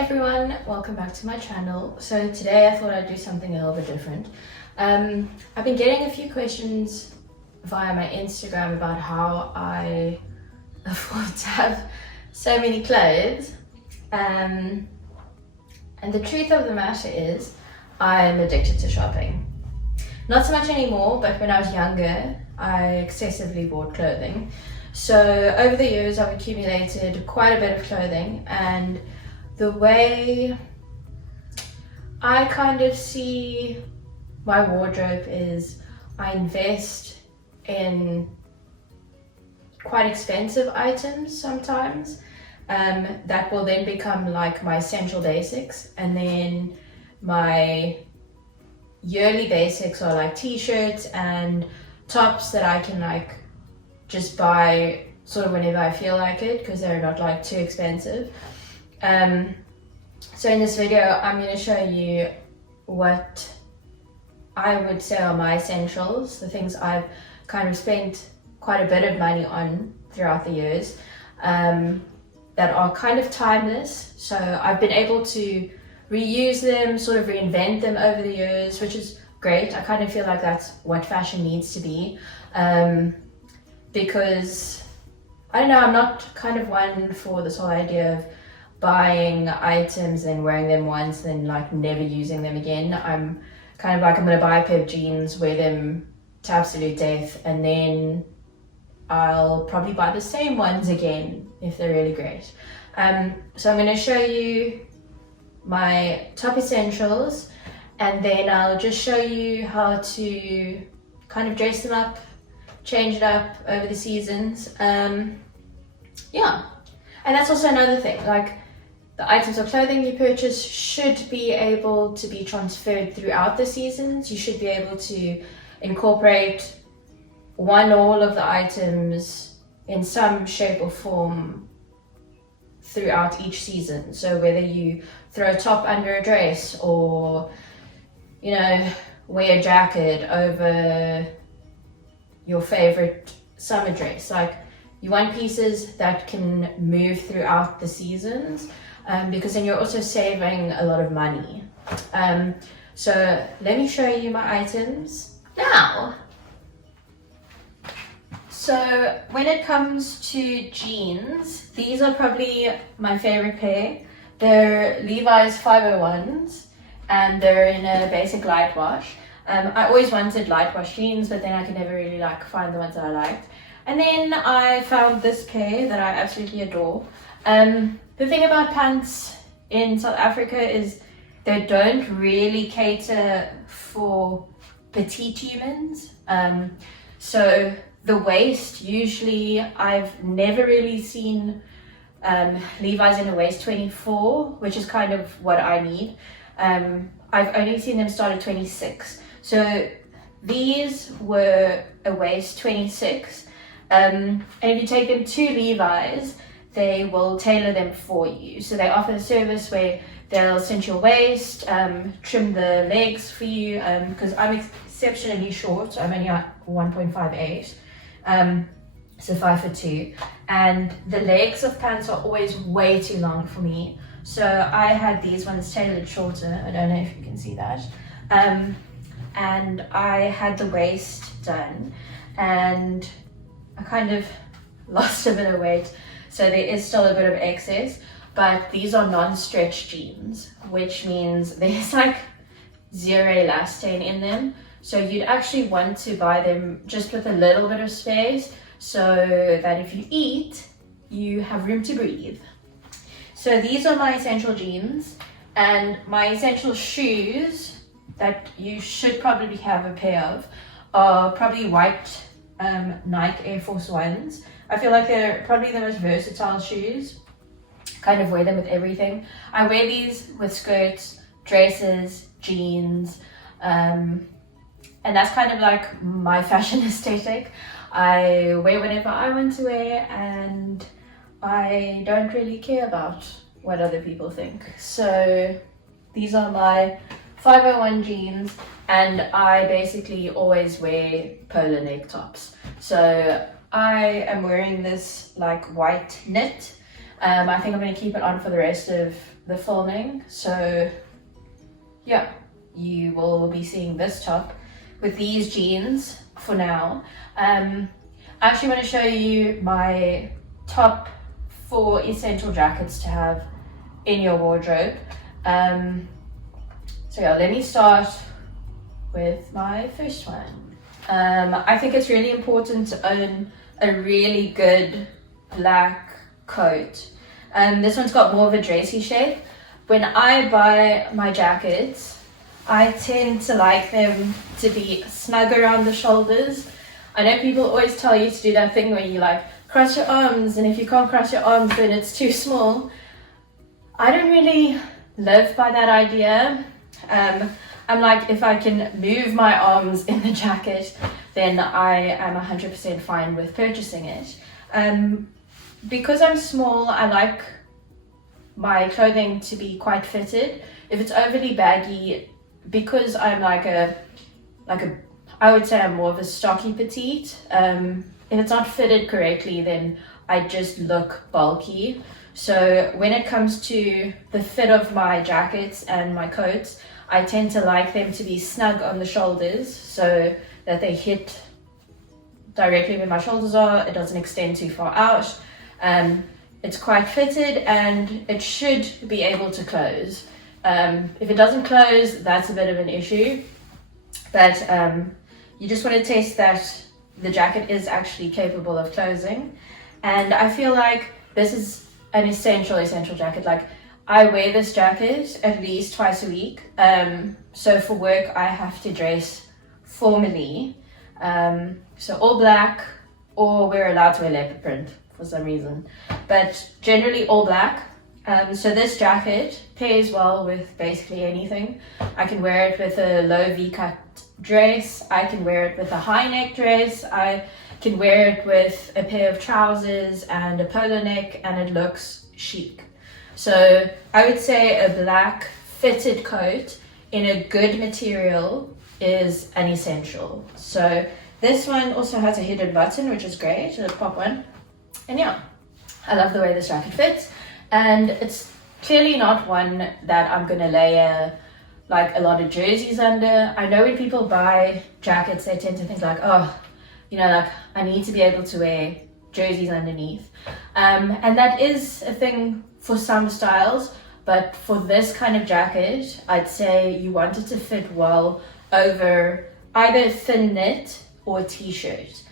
everyone, welcome back to my channel. So today I thought I'd do something a little bit different. I've been getting a few questions via my Instagram about how I afford to have so many clothes. And the truth of the matter is I'm addicted to shopping. Not so much anymore, but when I was younger, I excessively bought clothing. So over the years I've accumulated quite a bit of clothing, and the way I kind of see my wardrobe is I invest in quite expensive items sometimes that will then become like my essential basics, and then my yearly basics are like t-shirts and tops that I can like just buy sort of whenever I feel like it because they're not like too expensive. So in this video I'm going to show you what I would say are my essentials, the things I've kind of spent quite a bit of money on throughout the years that are kind of timeless. So I've been able to reuse them, sort of reinvent them over the years, which is great. I kind of feel like that's what fashion needs to be, because I don't know, I'm not kind of one for this whole idea of buying items and wearing them once and like never using them again. I'm kind of like, I'm gonna buy a pair of jeans, wear them to absolute death, and then I'll probably buy the same ones again if they're really great. So I'm gonna show you my top essentials, and then I'll just show you how to kind of dress them up, change it up over the seasons. Yeah, and that's also another thing, like the items of clothing you purchase should be able to be transferred throughout the seasons. You should be able to incorporate one or all of the items in some shape or form throughout each season. So whether you throw a top under a dress, or you know, wear a jacket over your favorite summer dress, like you want pieces that can move throughout the seasons, because then you're also saving a lot of money. So let me show you my items now. So when it comes to jeans, these are probably my favorite pair. They're Levi's 501s, and they're in a basic light wash. I always wanted light wash jeans, but then I could never really like find the ones that I liked. And then I found this pair that I absolutely adore. The thing about pants in South Africa is they don't really cater for petite humans. So the waist, usually I've never really seen Levi's in a waist 24, which is kind of what I need. I've only seen them start at 26. So these were a waist 26. And if you take them to Levi's, they will tailor them for you. So they offer a service where they'll cinch your waist, trim the legs for you, because I'm exceptionally short. I'm only at 1.58, so 5'2", and the legs of pants are always way too long for me. So I had these ones tailored shorter. I don't know if you can see that. And I had the waist done, and I kind of lost a bit of weight, so there is still a bit of excess, but these are non-stretch jeans, which means there's like zero elastane in them. So you'd actually want to buy them just with a little bit of space, so that if you eat, you have room to breathe. So these are my essential jeans, and my essential shoes that you should probably have a pair of are probably white Nike Air Force Ones. I feel like they're probably the most versatile shoes. Kind of wear them with everything. I wear these with skirts, dresses, jeans, and that's kind of like my fashion aesthetic. I wear whatever I want to wear, and I don't really care about what other people think. So these are my 501 jeans, and I basically always wear polo neck tops. So I am wearing this like white knit I think I'm going to keep it on for the rest of the filming. So yeah, you will be seeing this top with these jeans for now. I actually want to show you my top 4 essential jackets to have in your wardrobe. So yeah, let me start with my first one. I think it's really important to own a really good black coat. This one's got more of a dressy shape. When I buy my jackets, I tend to like them to be snug around the shoulders. I know people always tell you to do that thing where you like cross your arms, and if you can't cross your arms then it's too small. I don't really live by that idea. I'm like, if I can move my arms in the jacket, then I am 100% fine with purchasing it. Because I'm small, I like my clothing to be quite fitted. If it's overly baggy, because I'm I would say I'm more of a stocky petite. If it's not fitted correctly, then I just look bulky. So when it comes to the fit of my jackets and my coats, I tend to like them to be snug on the shoulders so that they hit directly where my shoulders are. It doesn't extend too far out. It's quite fitted and it should be able to close. If it doesn't close, that's a bit of an issue. But you just want to test that the jacket is actually capable of closing. And I feel like this is an essential jacket. Like, I wear this jacket at least twice a week. So for work, I have to dress formally. So all black, or we're allowed to wear leopard print for some reason. But generally all black. So this jacket pairs well with basically anything. I can wear it with a low V-cut dress. I can wear it with a high neck dress. I can wear it with a pair of trousers and a polo neck, and it looks chic. So I would say a black fitted coat in a good material is an essential. So this one also has a hidden button, which is great, a pop one. And yeah, I love the way this jacket fits. And it's clearly not one that I'm gonna layer like a lot of jerseys under. I know when people buy jackets, they tend to think like, oh, you know, like I need to be able to wear jerseys underneath. And that is a thing for some styles, but for this kind of jacket, I'd say you want it to fit well over either a thin knit or a t-shirt.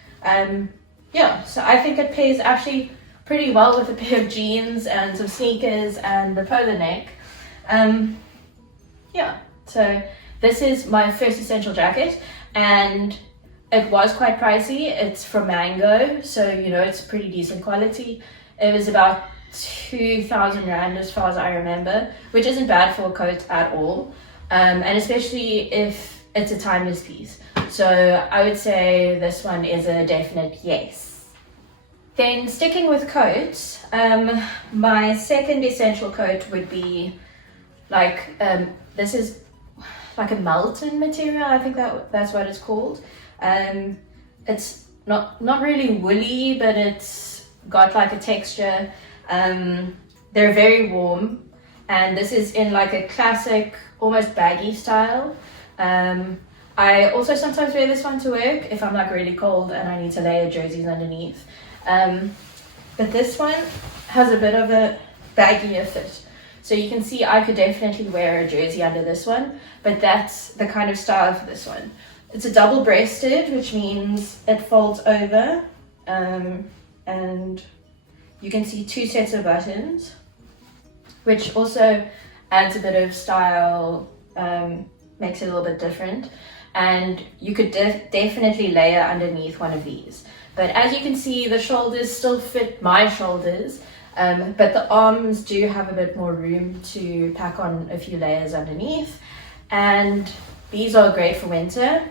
Yeah, so I think it pairs actually pretty well with a pair of jeans and some sneakers and the polo neck. Yeah, so this is my first essential jacket, and it was quite pricey. It's from Mango, so you know it's pretty decent quality. It was about 2,000 Rand as far as I remember, which isn't bad for a coat at all, and especially if it's a timeless piece. So I would say this one is a definite yes. Then sticking with coats, my second essential coat would be like, this is like a Melton material, I think that's what it's called. It's not really woolly, but it's got like a texture. They're very warm, and this is in like a classic, almost baggy style. I also sometimes wear this one to work if I'm like really cold and I need to layer jerseys underneath. But this one has a bit of a baggier fit. So you can see I could definitely wear a jersey under this one, but that's the kind of style for this one. It's a double-breasted, which means it folds over, and you can see 2 sets of buttons, which also adds a bit of style, makes it a little bit different. And you could definitely layer underneath one of these. But as you can see, the shoulders still fit my shoulders, but the arms do have a bit more room to pack on a few layers underneath. And these are great for winter.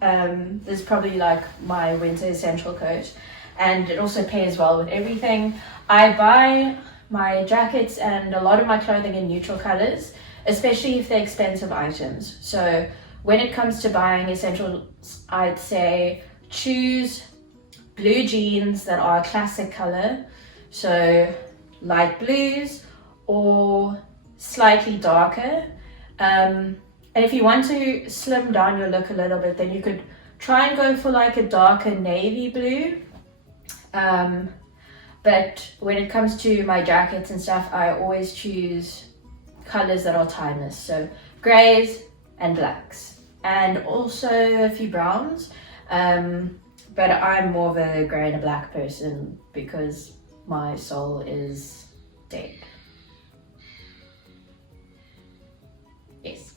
This is probably like my winter essential coat, and it also pairs well with everything. I buy my jackets and a lot of my clothing in neutral colors, especially if they're expensive items. So when it comes to buying essentials, I'd say choose blue jeans that are a classic color. So light blues or slightly darker. And if you want to slim down your look a little bit, then you could try and go for like a darker navy blue. But when it comes to my jackets and stuff, I always choose colors that are timeless. So grays and blacks, and also a few browns. But I'm more of a grey and a black person because my soul is dead. Yes.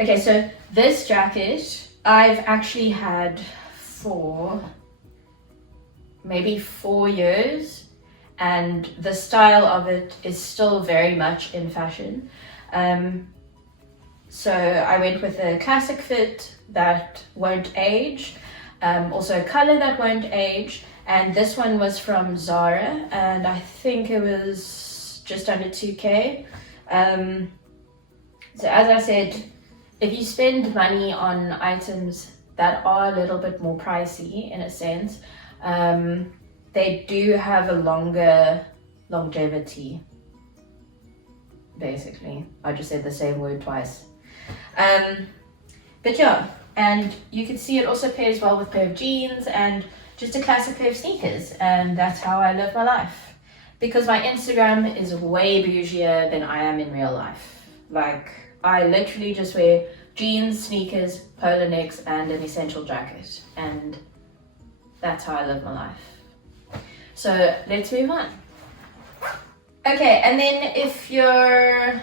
Okay, so this jacket I've actually had for maybe 4 years, and the style of it is still very much in fashion. So I went with a classic fit that won't age, also a color that won't age, and this one was from Zara, and I think it was just under 2k. So as I said, if you spend money on items that are a little bit more pricey in a sense, they do have a longer longevity. Basically, I just said the same word twice. But yeah, and you can see it also pairs well with a pair of jeans and just a classic pair of sneakers, and that's how I live my life. Because my Instagram is way bougier than I am in real life. Like, I literally just wear jeans, sneakers, polo necks, and an essential jacket, and that's how I live my life. So let's move on. Okay, and then if you're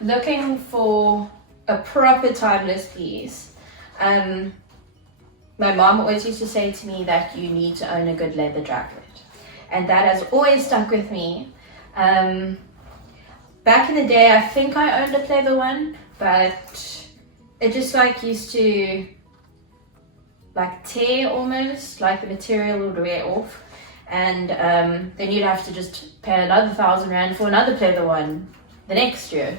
looking for a proper timeless piece, my mom always used to say to me that you need to own a good leather jacket, and that has always stuck with me. Back in the day, I think I owned a pleather one, but it just like used to like tear almost, like the material would wear off, and then you'd have to just pay another 1,000 rand for another pleather one the next year,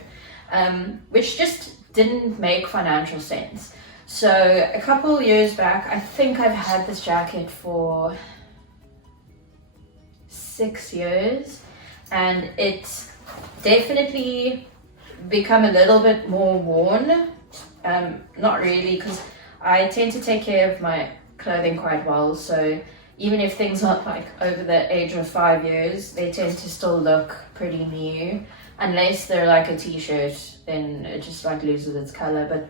which just didn't make financial sense. So a couple years back, I think I've had this jacket for 6 years, and it's definitely become a little bit more worn. Not really, because I tend to take care of my clothing quite well, so even if things are like over the age of 5 years, they tend to still look pretty new, unless they're like a t-shirt, then it just like loses its color. But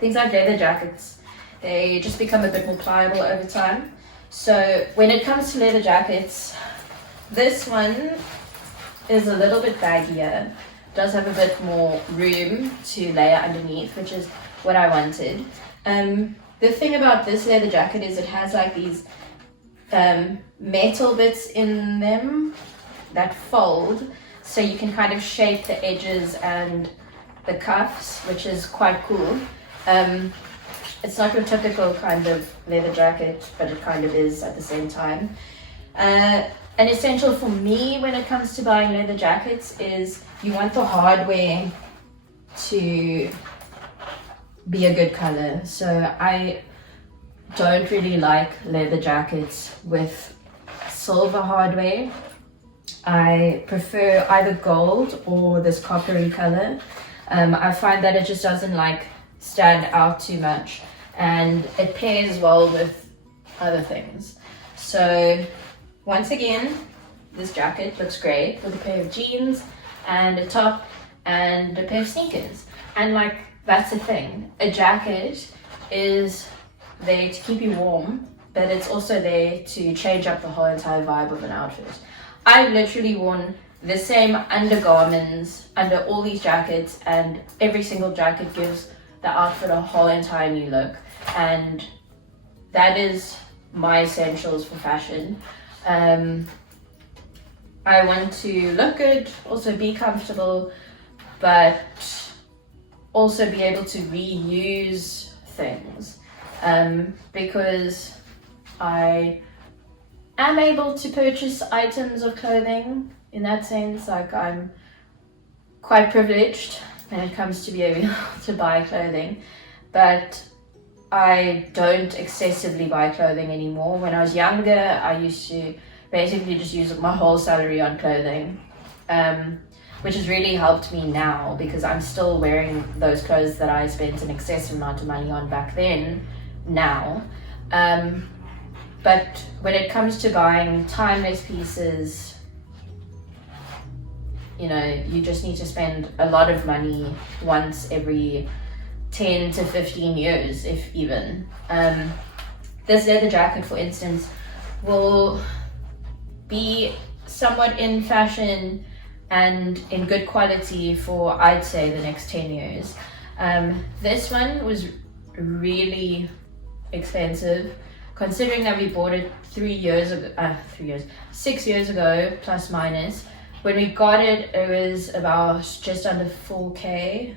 things like leather jackets, they just become a bit more pliable over time. So when it comes to leather jackets, this one is a little bit baggier, does have a bit more room to layer underneath, which is what I wanted. The thing about this leather jacket is it has like these metal bits in them that fold, so you can kind of shape the edges and the cuffs, which is quite cool. It's not your typical kind of leather jacket, but it kind of is at the same time. An essential for me when it comes to buying leather jackets is you want the hardware to be a good color. So I don't really like leather jackets with silver hardware. I prefer either gold or this coppery color. I find that it just doesn't like stand out too much, and it pairs well with other things. So once again, this jacket looks great with a pair of jeans and a top and a pair of sneakers. And like, that's the thing, a jacket is there to keep you warm, but it's also there to change up the whole entire vibe of an outfit. I've literally worn the same undergarments under all these jackets, and every single jacket gives the outfit a whole entire new look, and that is my essentials for fashion. I want to look good, also be comfortable, but also be able to reuse things, because I am able to purchase items of clothing in that sense. Like, I'm quite privileged when it comes to be able to buy clothing, but I don't excessively buy clothing anymore. When I was younger, I used to basically just use my whole salary on clothing, which has really helped me now because I'm still wearing those clothes that I spent an excessive amount of money on back then now. But when it comes to buying timeless pieces, you know, you just need to spend a lot of money once every 10 to 15 years, if even. This leather jacket, for instance, will be somewhat in fashion and in good quality for, I'd say, the next 10 years. This one was really expensive, considering that we bought it 6 years ago, plus minus. When we got it, it was about just under 4K.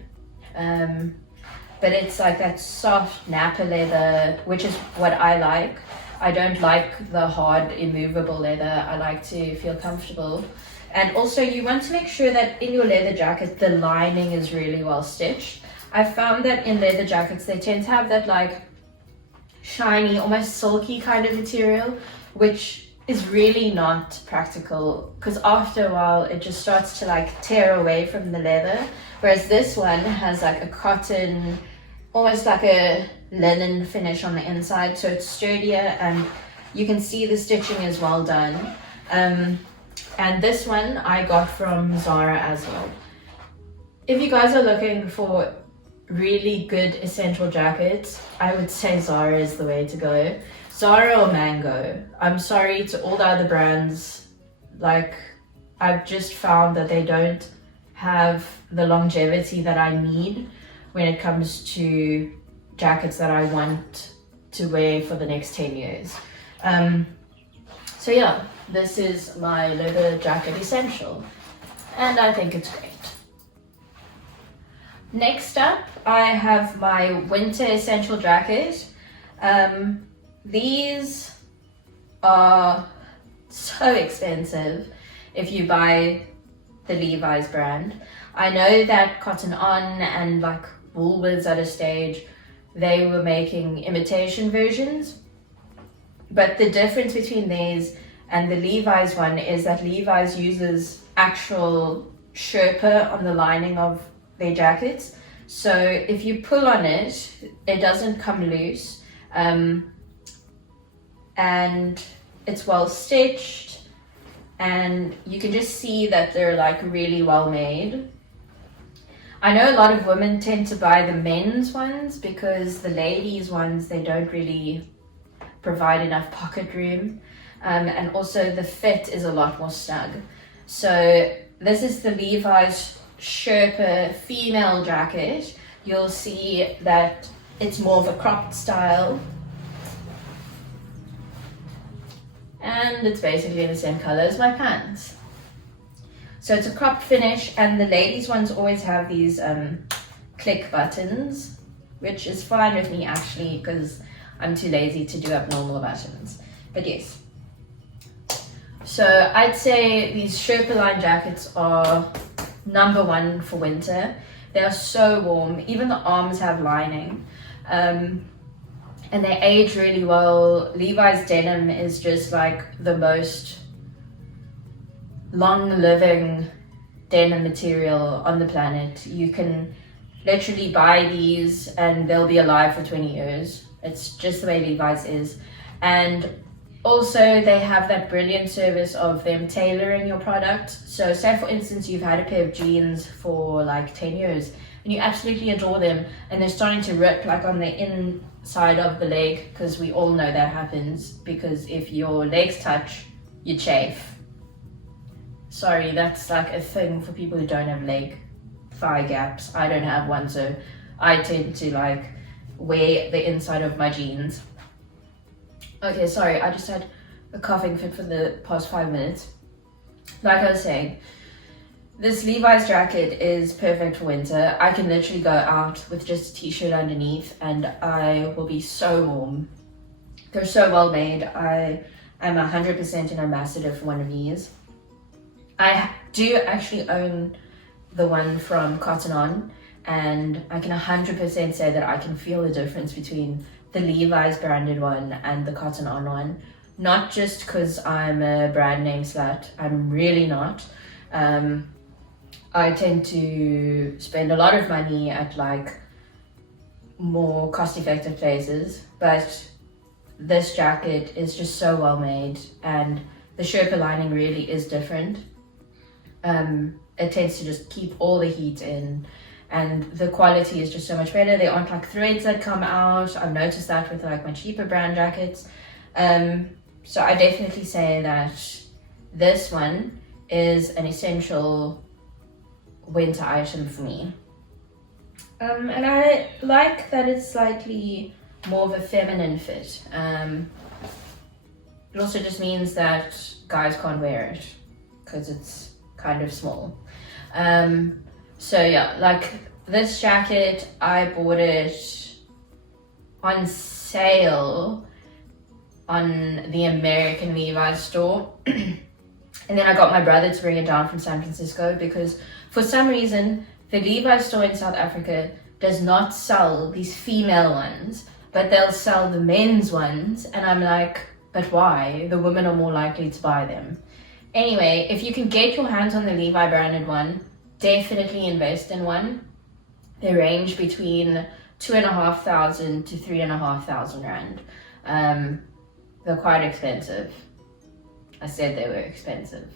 But it's like that soft Napa leather, which is what I like. I don't like the hard, immovable leather. I like to feel comfortable. And also you want to make sure that in your leather jacket, the lining is really well stitched. I found that in leather jackets, they tend to have that like shiny, almost silky kind of material, which is really not practical because after a while it just starts to like tear away from the leather. Whereas this one has like a cotton, almost like a linen finish on the inside, so it's sturdier and you can see the stitching is well done. And this one I got from Zara as well. If you guys are looking for really good essential jackets, I would say Zara is the way to go. Zara or Mango. I'm sorry to all the other brands, like I've just found that they don't have the longevity that I need when it comes to jackets that I want to wear for the next 10 years. So yeah, this is my leather jacket essential and I think it's great. Next up, I have my winter essential jacket. These are so expensive if you buy the Levi's brand. I know that Cotton On and like Woolworths at a stage, they were making imitation versions. But the difference between these and the Levi's one is that Levi's uses actual Sherpa on the lining of their jackets. So if you pull on it, it doesn't come loose. And it's well stitched and you can just see that they're like really well made. I know a lot of women tend to buy the men's ones because the ladies ones, they don't really provide enough pocket room, and also the fit is a lot more snug. So this is the Levi's Sherpa female jacket. You'll see that it's more of a cropped style. And it's basically the same color as my pants. So it's a cropped finish and the ladies ones always have these click buttons, which is fine with me actually because I'm too lazy to do up normal buttons. But yes. So I'd say these Sherpa line jackets are number one for winter. They are so warm. Even the arms have lining. And they age really well. Levi's denim is just like the most long-living denim material on the planet. You can literally buy these and they'll be alive for 20 years. It's just the way Levi's is. And also they have that brilliant service of them tailoring your product. So say for instance, you've had a pair of jeans for like 10 years and you absolutely adore them and they're starting to rip like on the inside of the leg, because we all know that happens, because if your legs touch, you chafe. Sorry, that's like a thing for people who don't have leg thigh gaps. I don't have one, so I tend to like wear the inside of my jeans. Okay, sorry, I just had a coughing fit for the past 5 minutes. Like I was saying, this Levi's jacket is perfect for winter. I can literally go out with just a t-shirt underneath and I will be so warm. They're so well made. I am 100% an ambassador for one of these. I do actually own the one from Cotton On, and I can 100% say that I can feel the difference between the Levi's branded one and the Cotton On one. not just because I'm a brand name slut. I'm really not. I tend to spend a lot of money at like more cost-effective places, but this jacket is just so well made, and the Sherpa lining really is different. It tends to just keep all the heat in, and the quality is just so much better. There aren't like threads that come out. I've noticed that with like my cheaper brand jackets. So I definitely say that this one is an essential winter item for me. And I like that it's slightly more of a feminine fit. It also just means that guys can't wear it because it's kind of small. So yeah, like this jacket, I bought it on sale on the American Levi's store. And then I got my brother to bring it down from San Francisco because for some reason, the Levi's store in South Africa does not sell these female ones, but they'll sell the men's ones. And I'm like, but why? The women are more likely to buy them. Anyway, if you can get your hands on the Levi branded one, definitely invest in one. They range between 2,500 to 3,500 rand. They're quite expensive. I said they were expensive.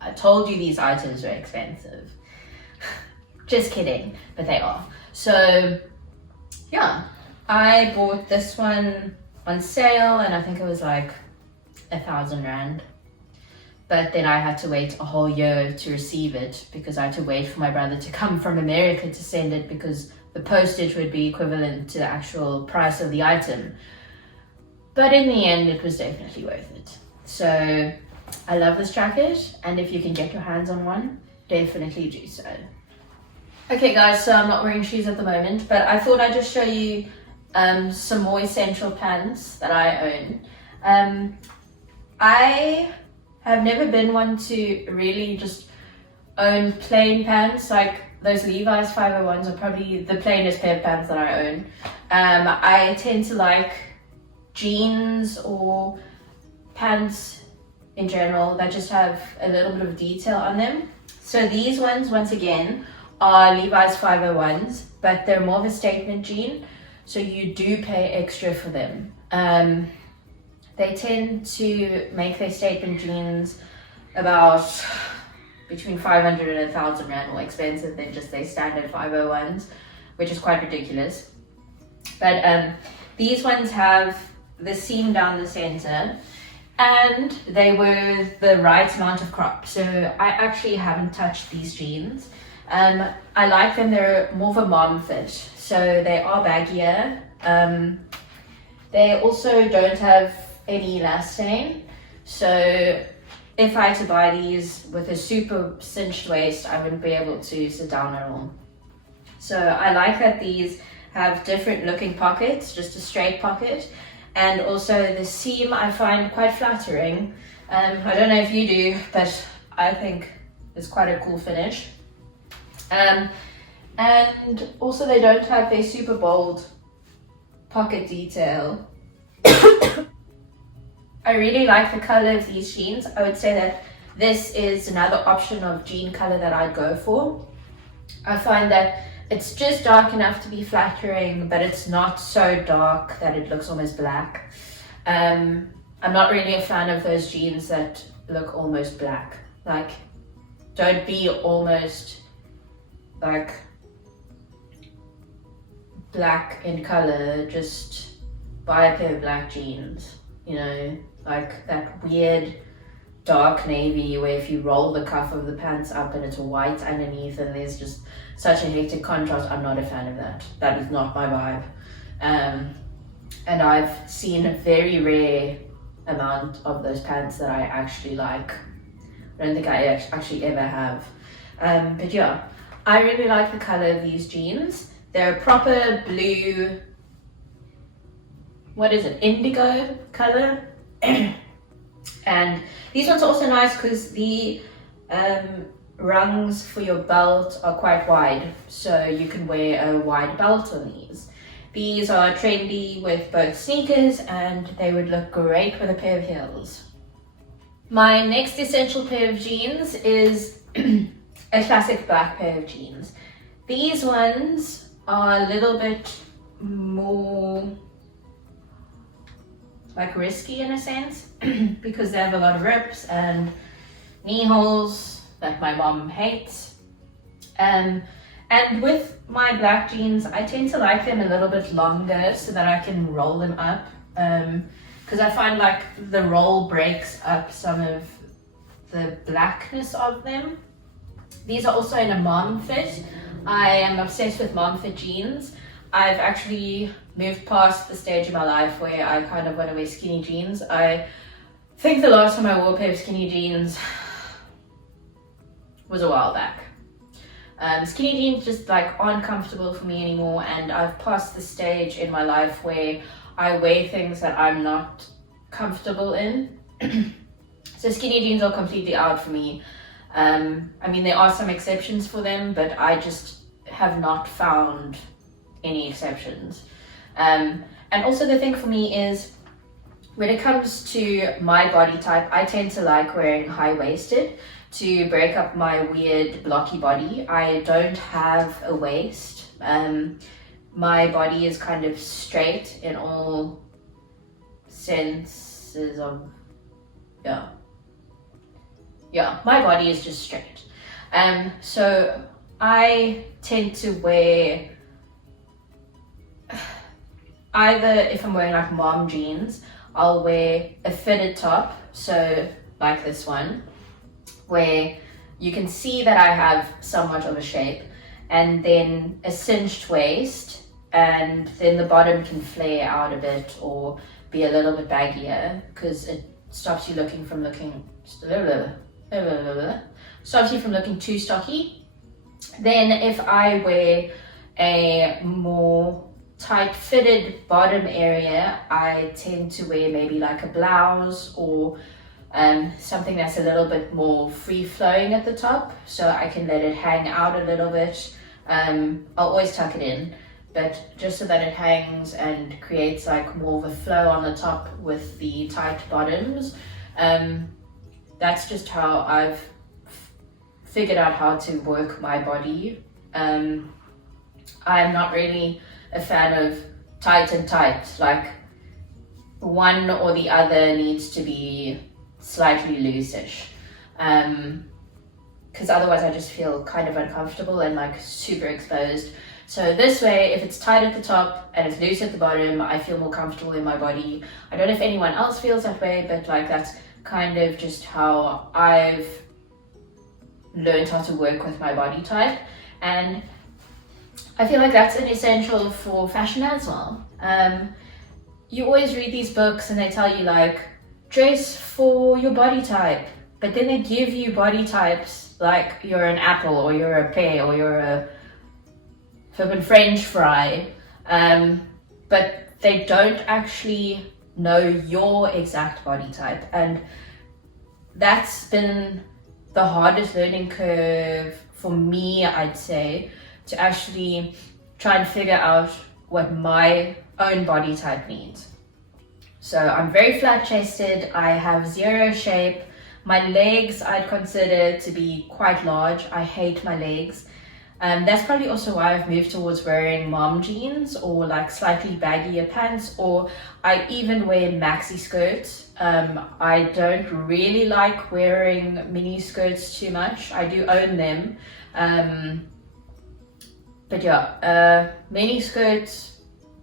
I told you these items were expensive. Just kidding, but they are. So yeah, I bought this one on sale and I think it was like 1,000 rand. But then I had to wait a whole year to receive it because I had to wait for my brother to come from America to send it because the postage would be equivalent to the actual price of the item. But in the end, it was definitely worth it. So I love this jacket, and if you can get your hands on one, definitely do so. Okay guys, so I'm not wearing shoes at the moment, but I thought I'd just show you some more essential pants that I own. I have never been one to really just own plain pants. Like those Levi's 501s are probably the plainest pair of pants that I own. I tend to like jeans or pants in general that just have a little bit of detail on them. So these ones, once again, are Levi's 501s, but they're more of a statement jean, so you do pay extra for them. They tend to make their statement jeans about between 500 and 1,000 rand more expensive than just their standard 501s, which is quite ridiculous. But these ones have the seam down the center, and they were the right amount of crop. So I actually haven't touched these jeans. I like them. They're more of a mom fit, so they are baggier. They also don't have any elastane, so if I had to buy these with a super cinched waist, I wouldn't be able to sit down at all. So I like that these have different looking pockets, just a straight pocket, and also the seam I find quite flattering. I don't know if you do, but I think it's quite a cool finish. And also they don't have their super bold pocket detail. I really like the color of these jeans. I would say that this is another option of jean color that I'd go for. I find that it's just dark enough to be flattering, but it's not so dark that it looks almost black. I'm not really a fan of those jeans that look almost black. Like, don't be almost like black in color, just buy a pair of black jeans, you know, like that weird dark navy where if you roll the cuff of the pants up and it's white underneath and there's just such a hectic contrast. I'm not a fan of that. That is not my vibe. And I've seen a very rare amount of those pants that I actually like. I don't think I actually ever have. But yeah, I really like the color of these jeans. They're a proper blue, what is it, indigo color. And these ones are also nice because the rungs for your belt are quite wide, so you can wear a wide belt on these. These are trendy with both sneakers and they would look great with a pair of heels. My next essential pair of jeans is a classic black pair of jeans. These ones are a little bit more like risky in a sense because they have a lot of rips and knee holes that my mom hates. And with my black jeans, I tend to like them a little bit longer so that I can roll them up. Because I find like the roll breaks up some of the blackness of them. These are also in a mom fit. I am obsessed with mom fit jeans. I've actually moved past the stage of my life where I kind of want to wear skinny jeans. I think the last time I wore a pair of skinny jeans was a while back. Skinny jeans just like aren't comfortable for me anymore, and I've passed the stage in my life where I wear things that I'm not comfortable in. So skinny jeans are completely out for me. I mean, there are some exceptions for them, but I just have not found any exceptions. And also the thing for me is when it comes to my body type, I tend to like wearing high-waisted to break up my weird blocky body. I don't have a waist. My body is kind of straight in all senses of, yeah, my body is just straight. So I tend to wear either, if I'm wearing like mom jeans, I'll wear a fitted top, so like this one, where you can see that I have somewhat of a shape, and then a cinched waist, and then the bottom can flare out a bit or be a little bit baggier because it stops you from looking too stocky. Then if I wear a more tight fitted bottom area, I tend to wear maybe like a blouse or something that's a little bit more free flowing at the top, so I can let it hang out a little bit. I'll always tuck it in, but just so that it hangs and creates like more of a flow on the top with the tight bottoms. That's just how I've figured out how to work my body. I'm not really a fan of tight and tight, like one or the other needs to be slightly loose-ish, because otherwise I just feel kind of uncomfortable and like super exposed. So this way, if it's tight at the top and it's loose at the bottom, I feel more comfortable in my body. I don't know if anyone else feels that way, but like that's kind of just how I've learned how to work with my body type, and I feel like that's an essential for fashion as well. You always read these books and they tell you like, dress for your body type, but then they give you body types like you're an apple or you're a pear or you're a flippin' French fry, but they don't actually know your exact body type, and that's been the hardest learning curve for me, I'd say, to actually try and figure out what my own body type needs. So I'm very flat-chested, I have zero shape, my legs I'd consider to be quite large, I hate my legs. That's probably also why I've moved towards wearing mom jeans or like slightly baggier pants, or I even wear maxi skirts. I don't really like wearing mini skirts too much. I do own them. But yeah, mini skirts,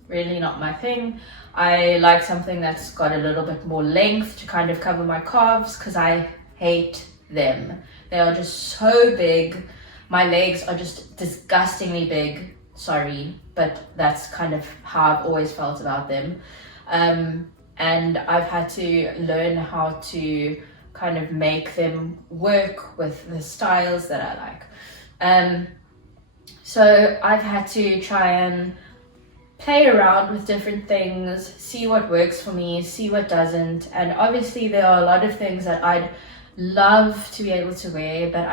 really not my thing. I like something that's got a little bit more length to kind of cover my calves because I hate them. They are just so big. My legs are just disgustingly big. Sorry, but that's kind of how I've always felt about them. And I've had to learn how to kind of make them work with the styles that I like. So I've had to try and play around with different things, see what works for me, see what doesn't. And obviously there are a lot of things that I'd love to be able to wear, but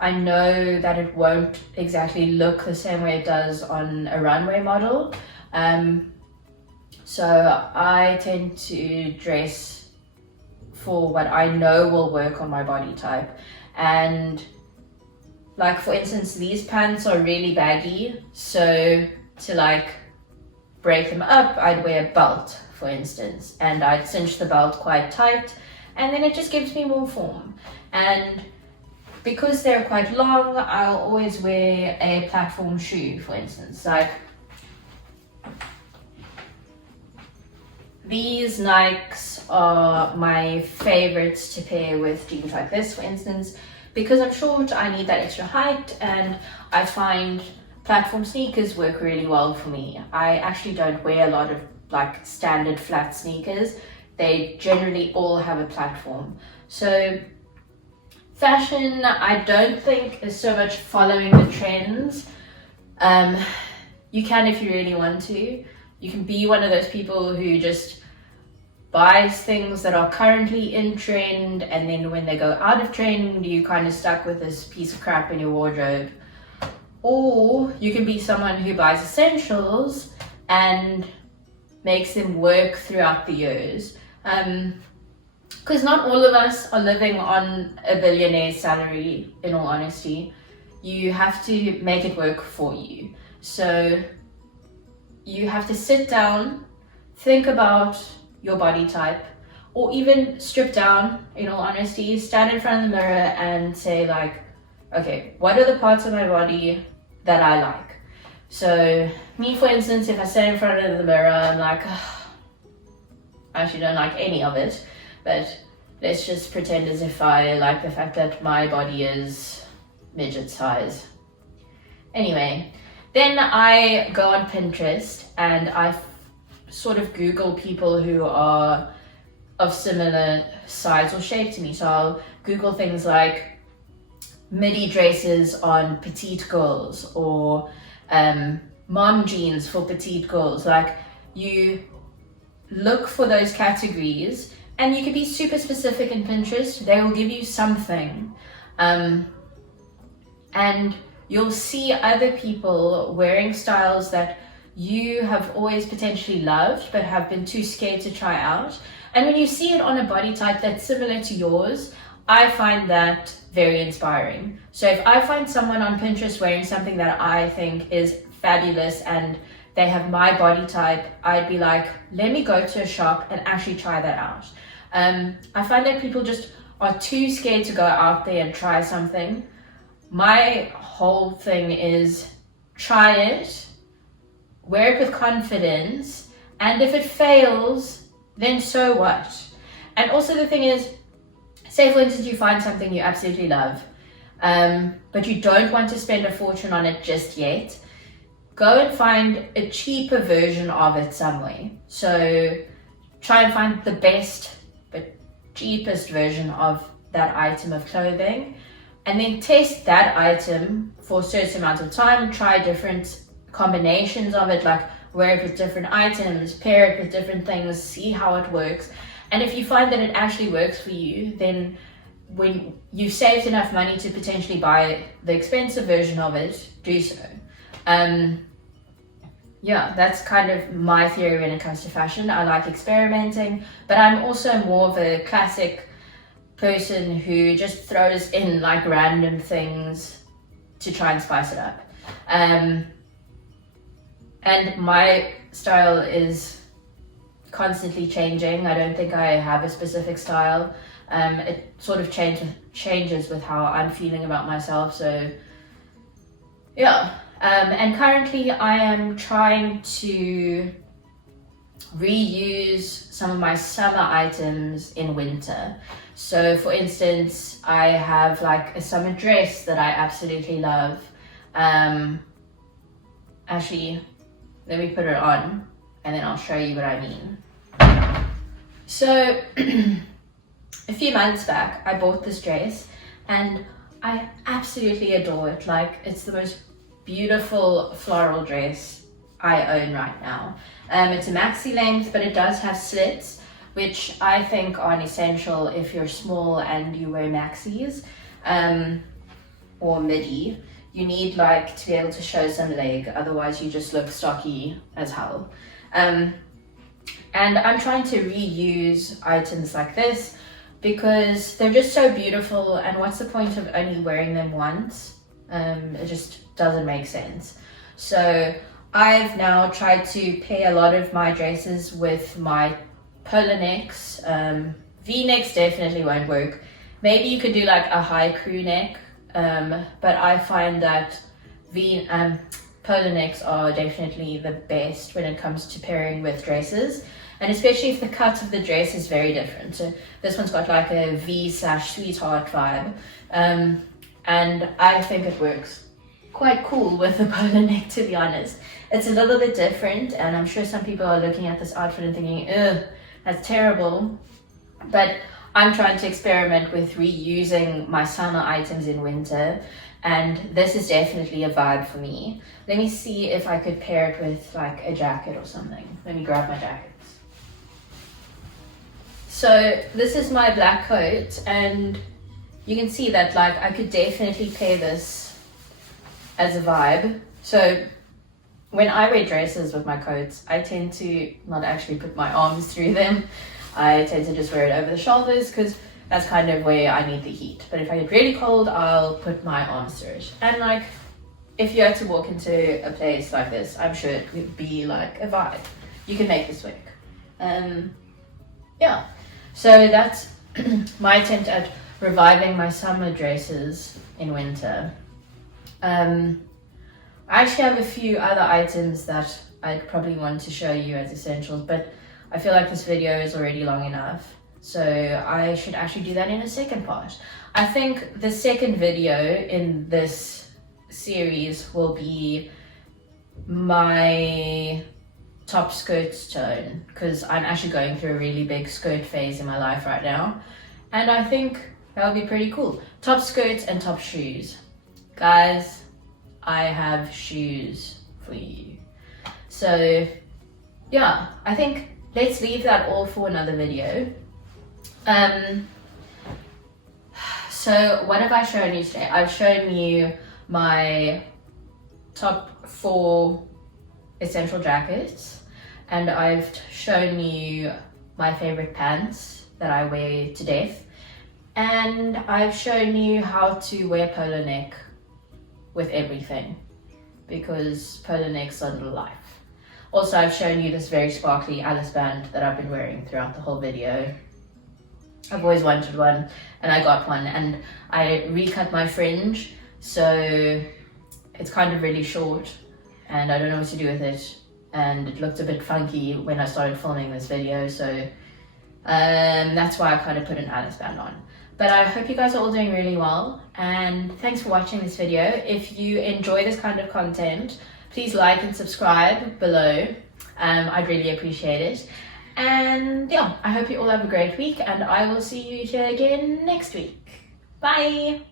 I know that it won't exactly look the same way it does on a runway model. So I tend to dress for what I know will work on my body type. And like, for instance, these pants are really baggy, so to like break them up, I'd wear a belt, for instance, and I'd cinch the belt quite tight, and then it just gives me more form. And because they're quite long, I'll always wear a platform shoe, for instance. Like these Nikes are my favorites to pair with jeans like this, for instance. Because I'm short, I need that extra height, and I find platform sneakers work really well for me. I actually don't wear a lot of like standard flat sneakers. They generally all have a platform. So fashion, I don't think is so much following the trends. You can if you really want to. You can be one of those people who just buys things that are currently in trend, and then when they go out of trend, you kind of stuck with this piece of crap in your wardrobe. Or you can be someone who buys essentials and makes them work throughout the years. Because not all of us are living on a billionaire's salary, in all honesty. You have to make it work for you. So you have to sit down, think about your body type, or even strip down, in all honesty, stand in front of the mirror and say like, okay, what are the parts of my body that I like? So me, for instance, if I stand in front of the mirror, I'm like, I actually don't like any of it, but let's just pretend as if I like the fact that my body is midget size. Anyway, then I go on Pinterest and I sort of Google people who are of similar size or shape to me. So I'll Google things like midi dresses on petite girls, or mom jeans for petite girls. Like, you look for those categories, and you can be super specific in Pinterest. They will give you something, and you'll see other people wearing styles that you have always potentially loved but have been too scared to try out. And when you see it on a body type that's similar to yours, I find that very inspiring. So if I find someone on Pinterest wearing something that I think is fabulous and they have my body type, I'd be like, let me go to a shop and actually try that out. I find that people just are too scared to go out there and try something. My whole thing is try it, wear it with confidence, and if it fails, then so what? And also the thing is, say for instance you find something you absolutely love, but you don't want to spend a fortune on it just yet, go and find a cheaper version of it somewhere. So try and find the best but cheapest version of that item of clothing, and then test that item for a certain amount of time, try different combinations of it, like wear it with different items, pair it with different things, see how it works. And if you find that it actually works for you, then when you've saved enough money to potentially buy the expensive version of it, do so. Yeah, that's kind of my theory when it comes to fashion. I like experimenting, but I'm also more of a classic person who just throws in like random things to try and spice it up. And my style is constantly changing. I don't think I have a specific style. It sort of changes with how I'm feeling about myself. So yeah, and currently I am trying to reuse some of my summer items in winter. So for instance, I have like a summer dress that I absolutely love. Actually, let me put it on and then I'll show you what I mean. So a few months back, I bought this dress and I absolutely adore it. Like, it's the most beautiful floral dress I own right now. It's a maxi length, but it does have slits, which I think are an essential if you're small and you wear maxis, or midi. you need like to be able to show some leg, otherwise you just look stocky as hell. And I'm trying to reuse items like this because they're just so beautiful, and what's the point of only wearing them once? It just doesn't make sense. So I've now tried to pair a lot of my dresses with my polo necks. V-necks definitely won't work. Maybe you could do like a high crew neck, but I find that polo necks are definitely the best when it comes to pairing with dresses, and especially if the cut of the dress is very different. So this one's got like a V/sweetheart vibe, and I think it works quite cool with the polo neck, to be honest. It's a little bit different, and I'm sure some people are looking at this outfit and thinking, ugh, that's terrible. But I'm trying to experiment with reusing my summer items in winter, and this is definitely a vibe for me. Let me see if I could pair it with like a jacket or something. Let me grab my jackets. So this is my black coat, and you can see that like I could definitely pair this as a vibe. So when I wear dresses with my coats, I tend to not actually put my arms through them. I tend to just wear it over the shoulders because that's kind of where I need the heat. But if I get really cold, I'll put my arms through it. And like, if you had to walk into a place like this, I'm sure it would be like a vibe. You can make this work. Yeah, so that's my attempt at reviving my summer dresses in winter. I actually have a few other items that I'd probably want to show you as essentials, but I feel like this video is already long enough, so I should actually do that in a second part. I think the second video in this series will be my top skirts tone, because I'm actually going through a really big skirt phase in my life right now, and I think that would be pretty cool. Top skirts and top shoes. Guys, I have shoes for you. So yeah, I think let's leave that all for another video. So what have I shown you today? I've shown you my top 4 essential jackets, and I've shown you my favorite pants that I wear to death, and I've shown you how to wear polo neck with everything, because polo necks are the life. Also, I've shown you this very sparkly Alice band that I've been wearing throughout the whole video. I've always wanted one, and I got one, and I recut my fringe, so it's kind of really short, and I don't know what to do with it, and it looked a bit funky when I started filming this video, so that's why I kind of put an Alice band on. But I hope you guys are all doing really well, and thanks for watching this video. If you enjoy this kind of content, please like and subscribe below. I'd really appreciate it. And yeah, I hope you all have a great week, and I will see you here again next week. Bye!